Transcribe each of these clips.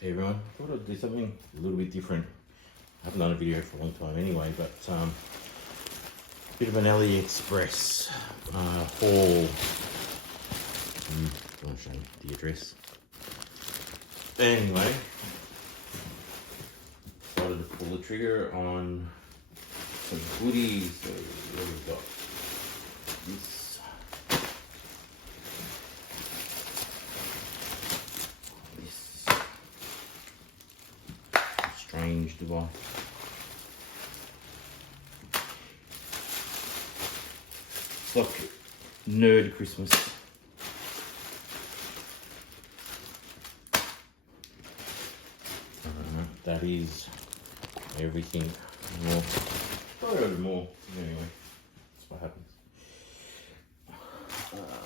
Hey everyone, I thought I'd do something a little bit different. I haven't done a video for a long time anyway, but bit of an AliExpress haul. I want to show you the address. Anyway, decided to pull the trigger on some goodies. So what have we got? This. Strange device. It's like nerd Christmas. That is everything. More. Probably a bit more. Anyway, that's what happens.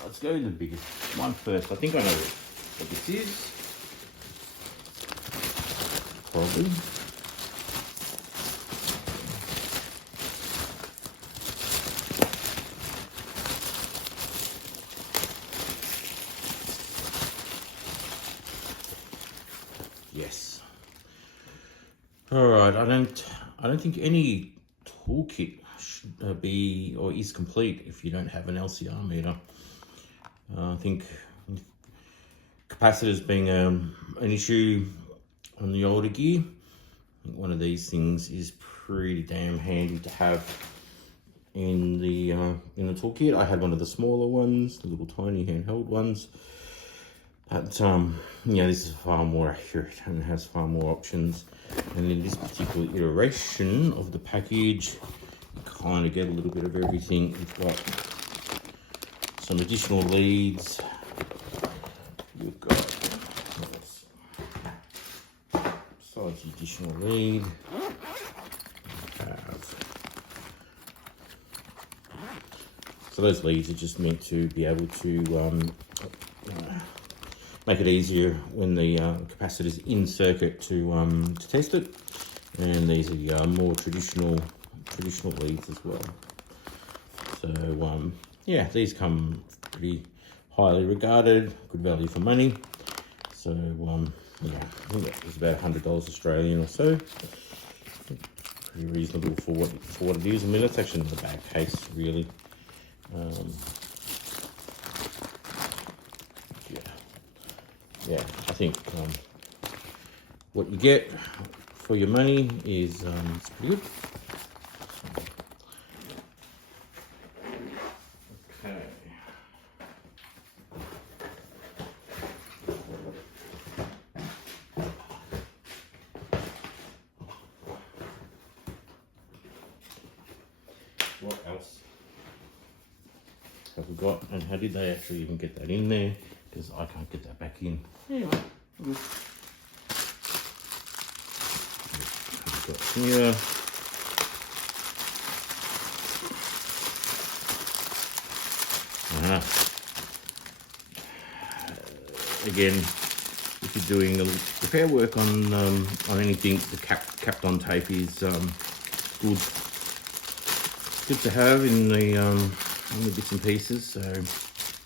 Let's go to the biggest one first. I think I know what this is. Probably. Yes. All right. I don't think any toolkit should be or is complete if you don't have an LCR meter. I think capacitors being an issue on the older gear, I think one of these things is pretty damn handy to have in the toolkit. I had one of the smaller ones, the little tiny handheld ones, but yeah, this is far more accurate and has far more options. And in this particular iteration of the package, you kind of get a little bit of everything. You've got some additional leads. You've got besides the additional lead, so those leads are just meant to be able to make it easier when the capacitor is in circuit to test it. And these are the more traditional leads as well. So yeah, these come pretty highly regarded, good value for money. So yeah, I think that was about $100 Australian or so. Pretty reasonable for what it is. I mean, it's actually not a bad case, really. Yeah, I think what you get for your money is it's pretty good. Okay. What else have we got, and how did they actually even get that in there? Because I can't get that back in. Anyway, we've got here. Again, if you're doing repair work on anything, the Kapton tape is good to have in the bits and pieces. So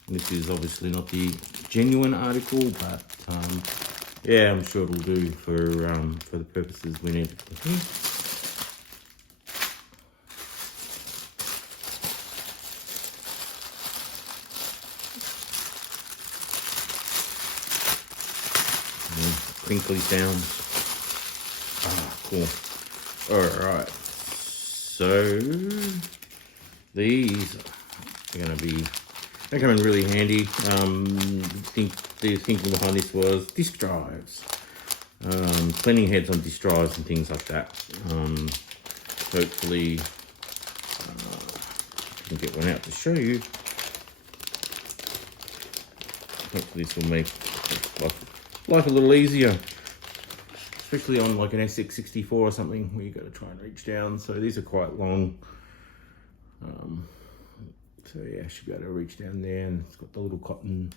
this is obviously not the genuine article, but yeah, I'm sure it'll do for the purposes we need it for here. Crinkly sounds. Cool. Alright, so these are going to be, they come in really handy. The thinking behind this was disk drives, cleaning heads on disk drives and things like that. Hopefully I can get one out to show you. Hopefully this will make life a little easier, especially on like an SX64 or something where you got to try and reach down. So these are quite long. So yeah, I should be able to reach down there, and it's got the little cotton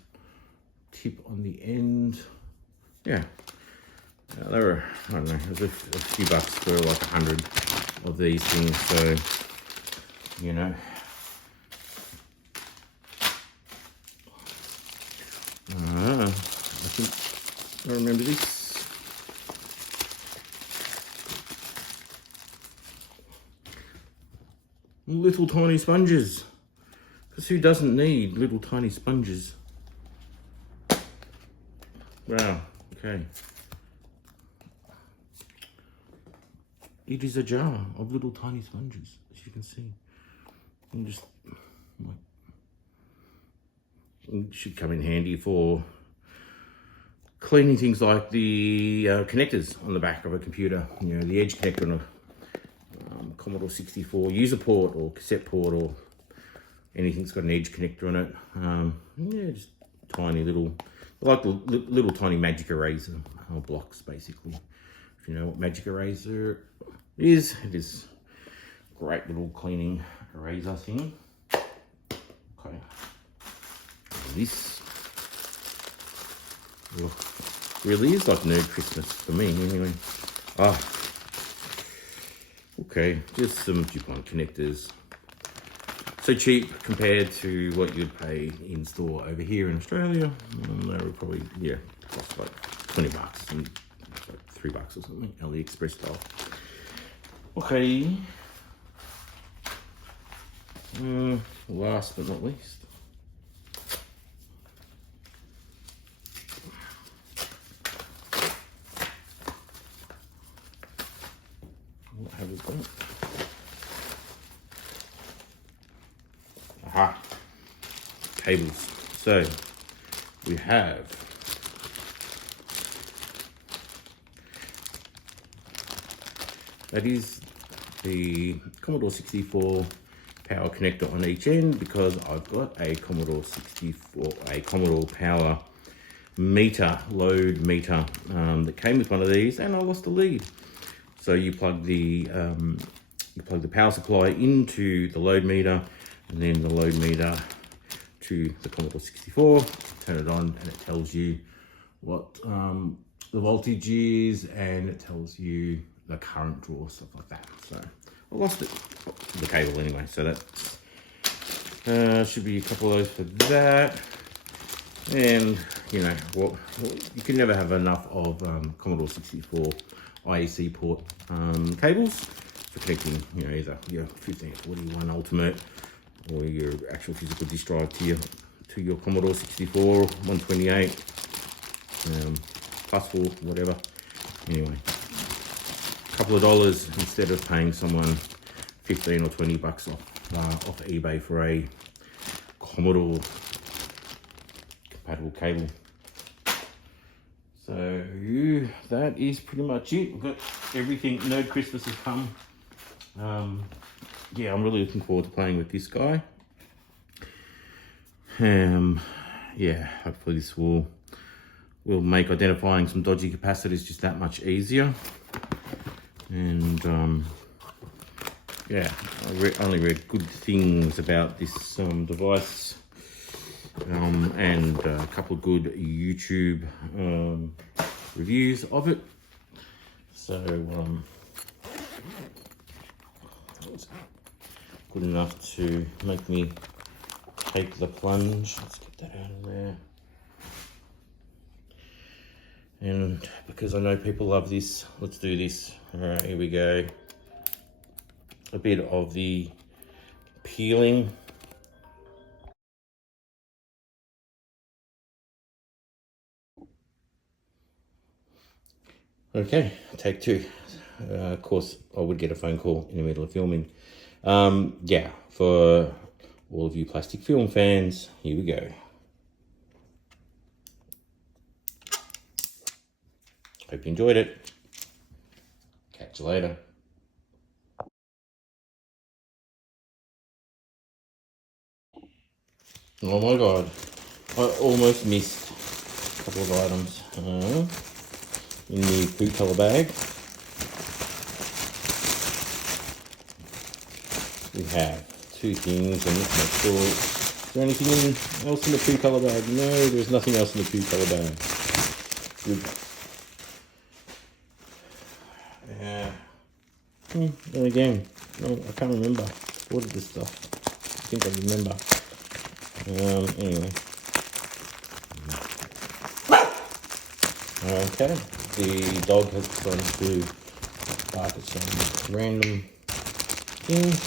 tip on the end. Yeah, they were, I don't know, it was a few bucks for like 100 of these things. So, you know, I think I remember this. little tiny sponges. Because who doesn't need little tiny sponges? Wow, okay. It is a jar of little tiny sponges, as you can see. And just, like, it should come in handy for cleaning things like the connectors on the back of a computer. You know, the edge connector on a Commodore 64 user port or cassette port, or anything that's got an edge connector on it. Yeah, just tiny little, like the little tiny magic eraser blocks, basically. If you know what magic eraser is, it is a great little cleaning eraser thing. Okay, this really is like Nerd Christmas for me, anyway. Okay, just some Dupont connectors. So cheap compared to what you'd pay in store over here in Australia. They were probably, yeah, cost like 20 bucks, and like $3 or something, AliExpress style. Okay. Last but not least, what have we got? Aha, cables. So we have that is the Commodore 64 power connector on each end, because I've got a Commodore 64, a Commodore power meter, load meter, that came with one of these, and I lost the lead. So you plug the power supply into the load meter, and then the load meter to the Commodore 64, turn it on, and it tells you what the voltage is, and it tells you the current draw, stuff like that. So I lost it, the cable anyway, so that should be a couple of those for that. And you know, well, you can never have enough of Commodore 64 IEC port cables for connecting, you know, either your 1541 Ultimate or your actual physical disk drive to your Commodore 64 128 plus 4, whatever. Anyway, a couple of dollars instead of paying someone 15 or 20 bucks off eBay for a Commodore compatible cable. So that is pretty much it. We've got everything. Nerd Christmas has come. Yeah, I'm really looking forward to playing with this guy. Yeah, hopefully this will make identifying some dodgy capacitors just that much easier. And yeah, I only read good things about this device, and a couple of good YouTube reviews of it. So it's good enough to make me take the plunge. Let's get that out of there. And because I know people love this, let's do this. All right, here we go. A bit of the peeling. Okay, take two. Of course, I would get a phone call in the middle of filming. Yeah, for all of you plastic film fans, here we go. Hope you enjoyed it. Catch you later. Oh my god, I almost missed a couple of items in the food colour bag. We have two things, and let's make sure. Is there anything else in the food colour bag? No, there's nothing else in the food colour bag. Good. Yeah. And again, no, I can't remember. I ordered this stuff. I think I remember. Anyway. Okay. The dog has decided to bark at some random things.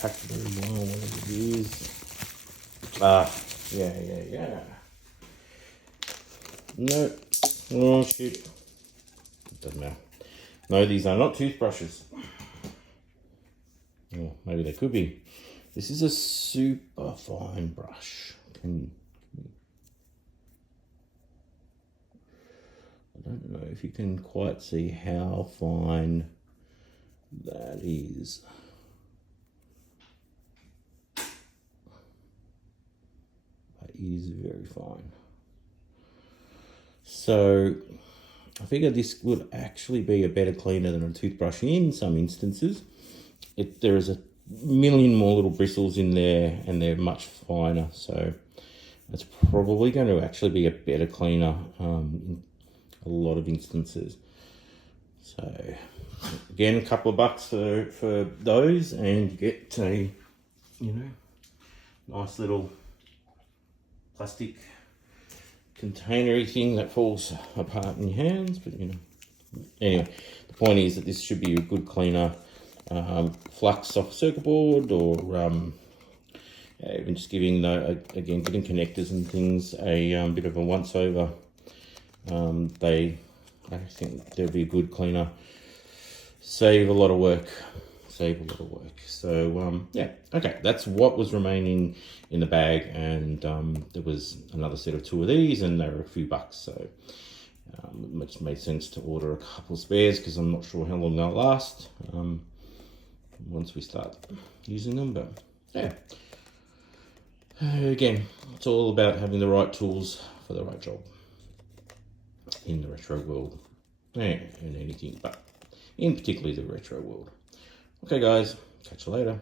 packed it in well, whatever it is. Ah, yeah. No, oh shit. Doesn't matter. No, these are not toothbrushes. Oh, maybe they could be. This is a super fine brush. I don't know if you can quite see how fine that is. That is very fine. So I figure this would actually be a better cleaner than a toothbrush in some instances. There is a million more little bristles in there and they're much finer, so it's probably going to actually be a better cleaner in a lot of instances. So again, a couple of bucks for those, and you get a, you know, nice little plastic containery thing that falls apart in your hands. But you know, anyway, the point is that this should be a good cleaner. Flux off circuit board, or even just giving giving connectors and things a bit of a once over. I think they'll be a good cleaner. Save a lot of work. So yeah, okay, that's what was remaining in the bag, and there was another set of 2 of these, and they were a few bucks. So it just made sense to order a couple spares because I'm not sure how long they'll last once we start using them. But yeah, again, it's all about having the right tools for the right job in the retro world, and anything, but in particularly the retro world. Okay guys, catch you later.